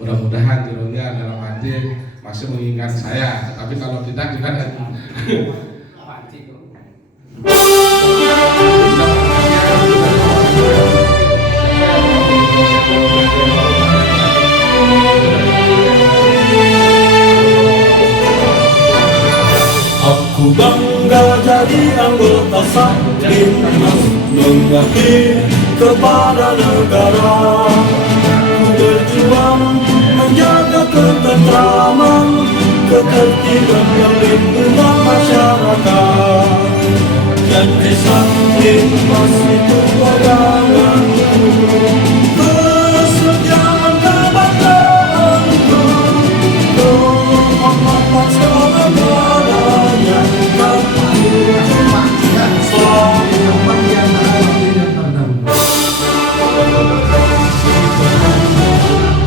Mudah-mudahan tirunya dalam hati masih mengingat saya, tapi kalau tidak juga aku bangga jadi anggota Saktimas, mengabdi kepada negara, berjuang menjaga ketentraman, ketertiban dan lingkungan masyarakat. Janji Saktimas itu peganganku, kesetiaan kebangsaan-ku, kehormatan segala-galanya kan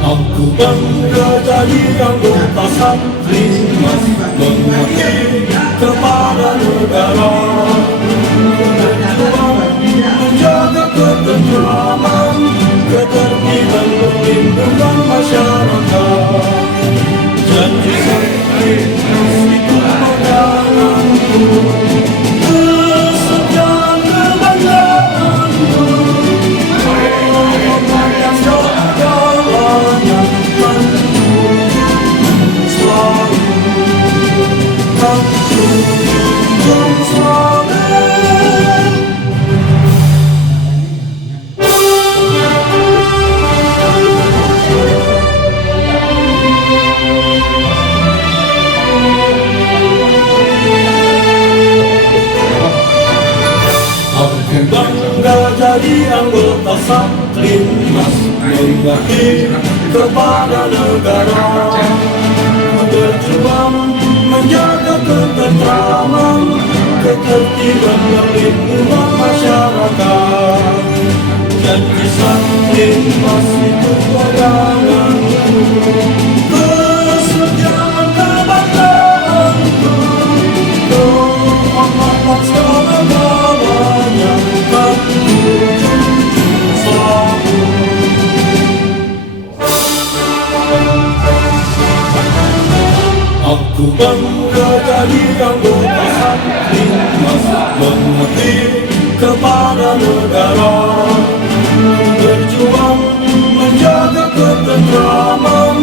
aku bangga jadi anggota Saktimas, mengabdi kepada negara, berjuang menjaga ketentraman, ketertiban perlindungan masyarakat. Janji Saktimas itu peganganku, kesetiaan kebanggaanku, kehormatan segala-galanya kan selalu kan junjung selalu. Bangga jadi anggota Saktimas, mengabdi kepada negara, berjuang menjaga ketentraman, ketertiban dan lingkungan masyarakat. Janji Saktimas itu peganganku, kesetiaan kebanggaanku, kehormatan segala-galanya kan selalu. Aku bangga jadi anggota Saktimas, mengabdi kepada negara, berjuang menjaga ketentraman,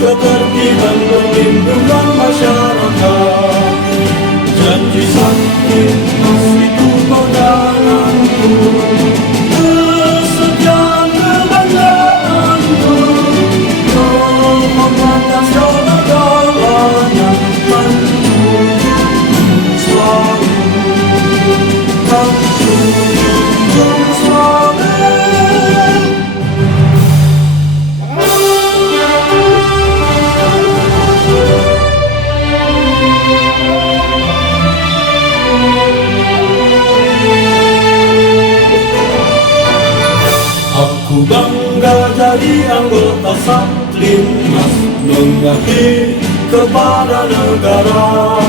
ketertiban perlindungan masyarakat. Janji Saktimas itu peganganku, kesetiaan kebanggaanku, kehormatan segala-galanya kan selalu kan junjung selalu. Aku bangga jadi anggota Saktimas, mengabdi kepada negara,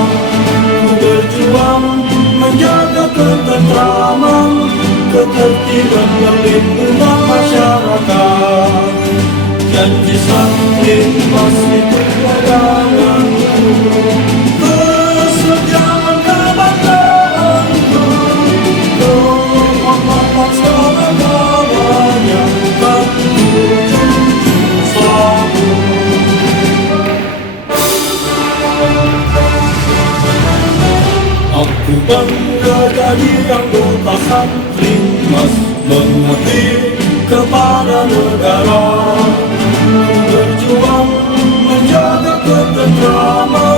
berjuang menjaga ketentraman, ketertiban dan lingkungan masyarakat. Janji Saktimas itu peganganku, kesetiaan kebanggaanku, kehormatan segala-galanya kan selalu. Aku bangga jadi anggota Saktimas, mengabdi kepada negara, berjuang menjaga ketentraman,